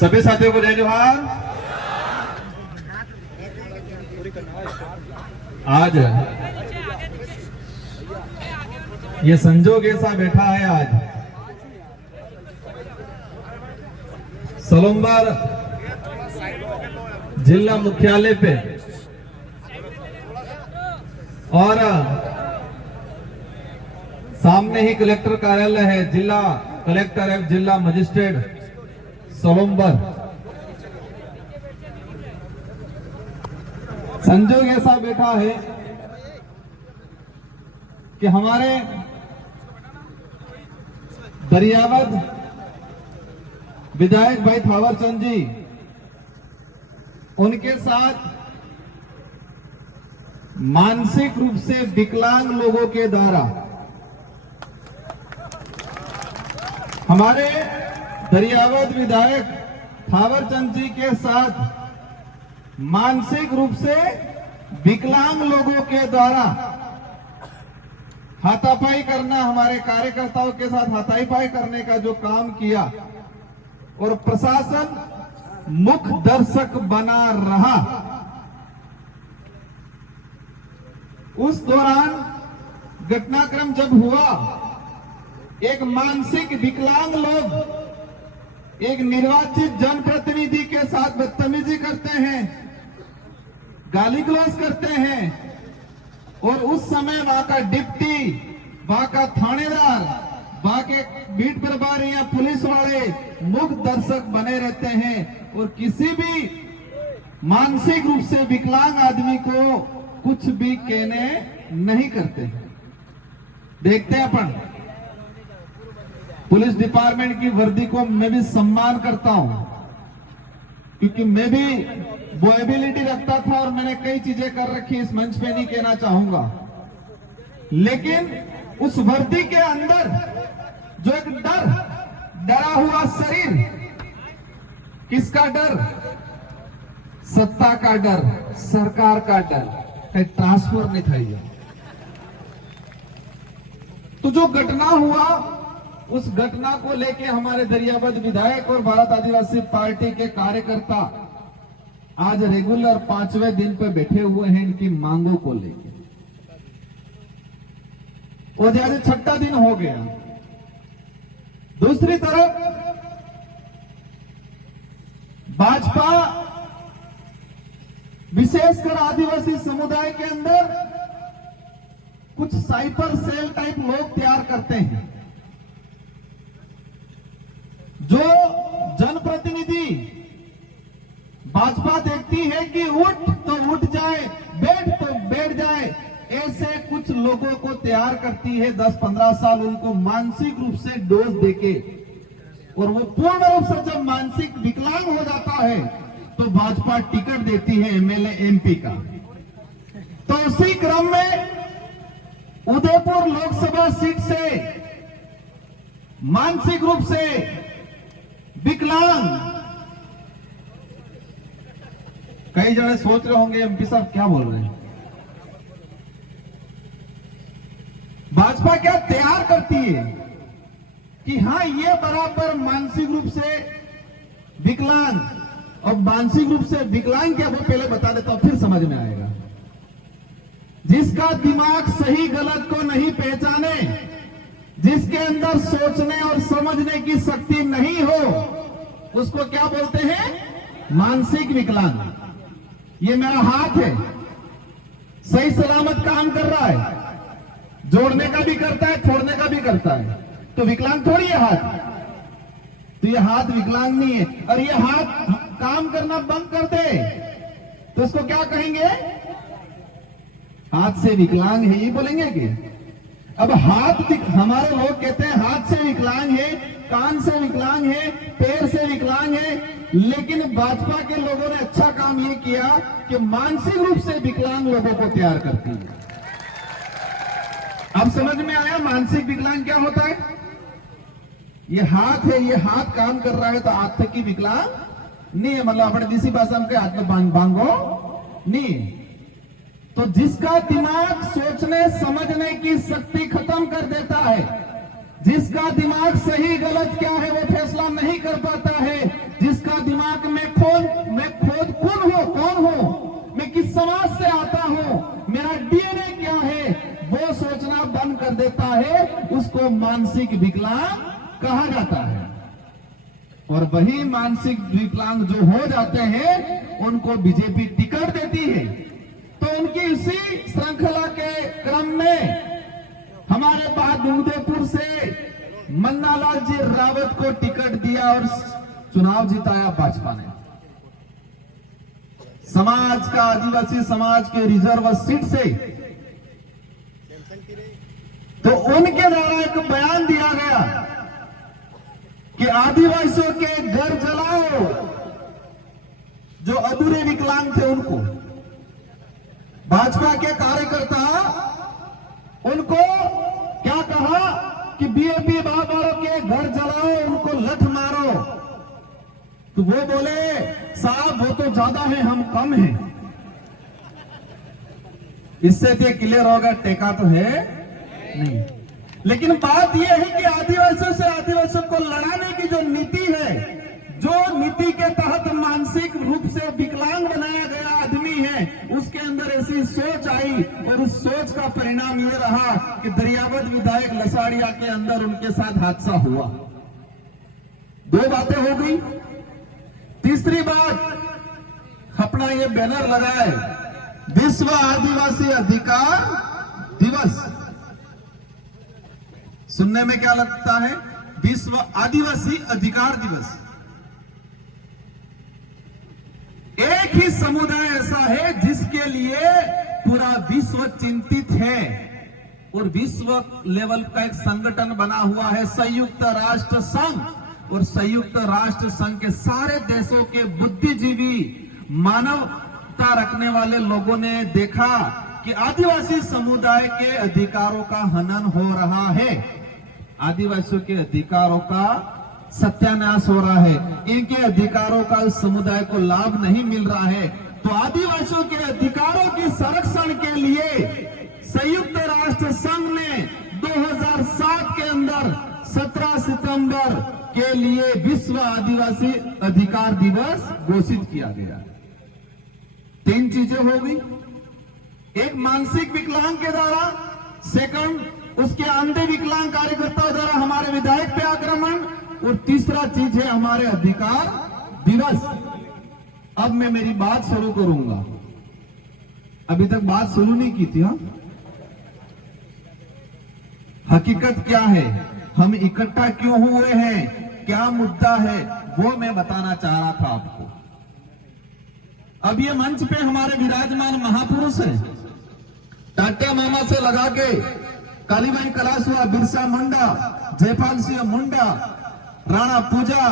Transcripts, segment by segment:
सभी साथियों को जय जोहार। आज ये संजोग ऐसा बैठा है, आज सलोंबर जिला मुख्यालय पे और सामने ही कलेक्टर कार्यालय है, जिला कलेक्टर एवं जिला मजिस्ट्रेट सलोंबर। संजोग ऐसा बैठा है कि हमारे दरियावद विधायक भाई थावरचंद जी, उनके साथ मानसिक रूप से विकलांग लोगों के द्वारा हमारे दरियावद विधायक थावरचंद जी के साथ मानसिक रूप से विकलांग लोगों के द्वारा हाथापाई करना, हमारे कार्यकर्ताओं के साथ हाथापाई करने का जो काम किया और प्रशासन मुख दर्शक बना रहा, उस दौरान घटनाक्रम जब हुआ, एक मानसिक विकलांग लोग एक निर्वाचित जनप्रतिनिधि के साथ बदतमीजी करते हैं, गाली गलौज करते हैं और उस समय वहां का डिप्टी, वहां का थानेदार, वहां के बीट प्रभारी या पुलिस वाले मुख दर्शक बने रहते हैं और किसी भी मानसिक रूप से विकलांग आदमी को कुछ भी कहने नहीं करते हैं। देखते हैं अपन पुलिस डिपार्टमेंट की वर्दी को मैं भी सम्मान करता हूं, क्योंकि मैं भी वो एबिलिटी रखता था और मैंने कई चीजें कर रखी, इस मंच पे नहीं कहना चाहूंगा, लेकिन उस वर्दी के अंदर जो एक डरा हुआ शरीर, किसका डर? सत्ता का डर, सरकार का डर, कहीं ट्रांसफर नहीं था ये। तो जो घटना हुआ, उस घटना को लेके हमारे दरियावद विधायक और भारत आदिवासी पार्टी के कार्यकर्ता आज रेगुलर 5वें दिन पे बैठे हुए हैं इनकी मांगों को लेके, और आज 6ठा दिन हो गया। दूसरी तरफ भाजपा विशेषकर आदिवासी समुदाय के अंदर कुछ साइबर सेल टाइप लोग तैयार करते हैं, जो जनप्रतिनिधि भाजपा देखती है कि उठ तो उठ जाए, बैठ तो बैठ जाए, ऐसे कुछ लोगों को तैयार करती है। 10-15 साल उनको मानसिक रूप से डोज देके, और वो पूर्ण रूप से जब मानसिक विकलांग हो जाता है तो भाजपा टिकट देती है एमएलए एमपी का। तो उसी क्रम में उदयपुर लोकसभा सीट से मानसिक रूप से विकलांग, कई जने सोच रहे होंगे एमपी साहब क्या बोल रहे हैं, भाजपा क्या तैयार करती है कि हां ये बराबर मानसिक रूप से विकलांग, और मानसिक रूप से विकलांग क्या, वो पहले बता देता हूं फिर समझ में आएगा। जिसका दिमाग सही गलत को नहीं पहचाने, जिसके अंदर सोचने और समझने की शक्ति नहीं हो, उसको क्या बोलते हैं? मानसिक विकलांग। ये मेरा हाथ है, सही सलामत काम कर रहा है, जोड़ने का भी करता है, छोड़ने का भी करता है, तो विकलांग थोड़ी है हाथ। तो ये हाथ विकलांग नहीं है, और ये हाथ काम करना बंद कर दे तो इसको क्या कहेंगे? हाथ से विकलांग है, ये बोलेंगे कि अब हाथ, हमारे लोग कहते हैं हाथ से विकलांग है, कान से विकलांग है, पैर से विकलांग है, लेकिन भाजपा के लोगों ने अच्छा काम ये किया कि मानसिक रूप से विकलांग लोगों को तैयार करती है। अब समझ में आया मानसिक विकलांग क्या होता है? ये हाथ है, ये हाथ काम कर रहा है तो हाथ की विकलांग नहीं है, मतलब अपने देसी भाषा में हाथ में बांगो नहीं। तो जिसका दिमाग सोचने समझने की शक्ति खत्म कर देता है, जिसका दिमाग सही गलत क्या है वो फैसला नहीं कर पाता है, जिसका दिमाग में मैं खुद कौन हूं, मैं किस समाज से आता हूं, मेरा डीएनए क्या है, वो सोचना बंद कर देता है, उसको मानसिक विकलांग कहा जाता है। और वही मानसिक विकलांग जो हो जाते हैं उनको बीजेपी टिकट देती है। तो उनकी इसी श्रृंखला के क्रम में हमारे बहादुरपुर से मन्नालाल जी रावत को टिकट दिया और चुनाव जिताया भाजपा ने। समाज का, आदिवासी समाज के रिजर्व सीट से तो उनके द्वारा एक बयान दिया गया कि आदिवासियों के घर जलाओ, जो अधूरे विकलांग थे उनको। भाजपा के कार्यकर्ता उनको क्या कहा कि बीएपी बाबाओं के घर जलाओ, उनको लठ मारो। तो वो बोले साहब वो तो ज्यादा है, हम कम हैं। इससे तो क्लियर होगा टेका तो है नहीं। लेकिन बात यह है कि आदिवासियों से आदिवासियों को लड़ाने की जो नीति है, जो नीति के तहत मानसिक रूप से विकलांग बनाया गया आदमी है, उसके अंदर ऐसी सोच आई और उस सोच का परिणाम ये रहा कि दरियावत विधायक लसाड़िया के अंदर उनके साथ हादसा हुआ। दो बातें हो गई। तीसरी बात, अपना ये बैनर लगाए विश्व आदिवासी अधिकार दिवस। सुनने में क्या लगता है? विश्व आदिवासी अधिकार दिवस। एक ही समुदाय ऐसा है जिसके लिए पूरा विश्व चिंतित है और विश्व लेवल का एक संगठन बना हुआ है संयुक्त राष्ट्र संघ। और संयुक्त राष्ट्र संघ के सारे देशों के बुद्धिजीवी, मानवता रखने वाले लोगों ने देखा कि आदिवासी समुदाय के अधिकारों का हनन हो रहा है, आदिवासियों के अधिकारों का सत्यानाश हो रहा है, इनके अधिकारों का उस समुदाय को लाभ नहीं मिल रहा है। तो आदिवासियों के अधिकारों के संरक्षण के लिए संयुक्त राष्ट्र संघ ने 2007 के अंदर 17 सितंबर के लिए विश्व आदिवासी अधिकार दिवस घोषित किया गया। तीन चीजें हो गई, एक मानसिक विकलांग के द्वारा, सेकंड उसके अंधे विकलांग कार्यकर्ताओं द्वारा हमारे विधायक पे आक्रमण, और तीसरा चीज है हमारे अधिकार दिवस। अब मैं मेरी बात शुरू करूंगा, अभी तक बात शुरू नहीं की थी। हकीकत क्या है, हम इकट्ठा क्यों हुए हैं, क्या मुद्दा है, वो मैं बताना चाह रहा था आपको। अब ये मंच पे हमारे विराजमान महापुरुष हैं, टाटा मामा से लगा के कालीबाई कलासुआ, बिरसा मुंडा, जयपाल सिंह मुंडा, राणा पूजा,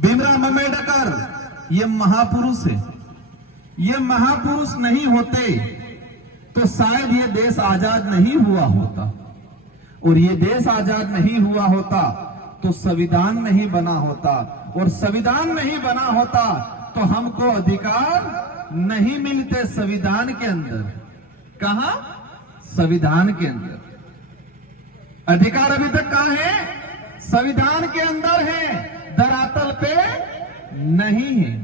भीमराव अम्बेडकर, ये महापुरुष हैं। ये महापुरुष नहीं होते तो शायद ये देश आजाद नहीं हुआ होता, और ये देश आजाद नहीं हुआ होता तो संविधान नहीं बना होता, और संविधान नहीं बना होता तो हमको अधिकार नहीं मिलते संविधान के अंदर। कहां? संविधान के अंदर। अधिकार अभी तक कहां है? संविधान के अंदर है, धरातल पे नहीं है।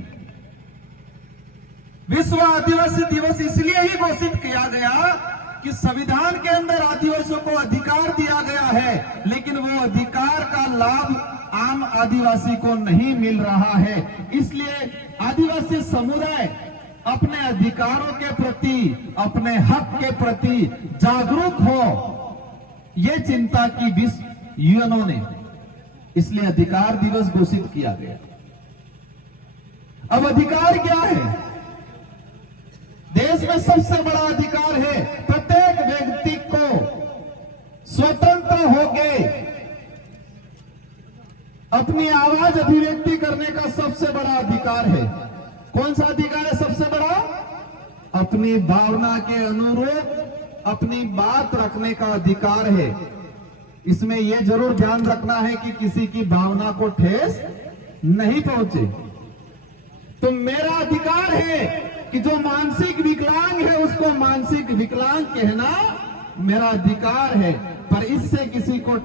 विश्व आदिवासी दिवस इसलिए ही घोषित किया गया कि संविधान के अंदर आदिवासियों को अधिकार दिया गया है, लेकिन वो अधिकार का लाभ आम आदिवासी को नहीं मिल रहा है। इसलिए आदिवासी समुदाय अपने अधिकारों के प्रति, अपने हक के प्रति जागरूक हो, ये चिंता की विश्व यूएनओ ने, इसलिए अधिकार दिवस घोषित किया गया। अब अधिकार क्या है? देश में सबसे बड़ा अधिकार है प्रत्येक व्यक्ति को स्वतंत्र होके अपनी आवाज अभिव्यक्ति करने का सबसे बड़ा अधिकार है। कौन सा अधिकार है सबसे बड़ा? अपनी भावना के अनुरूप अपनी बात रखने का अधिकार है। इसमें यह जरूर ध्यान रखना है कि किसी की भावना को ठेस नहीं पहुंचे। तो मेरा अधिकार है कि जो मानसिक विकलांग है उसको मानसिक विकलांग कहना मेरा अधिकार है, पर इससे किसी को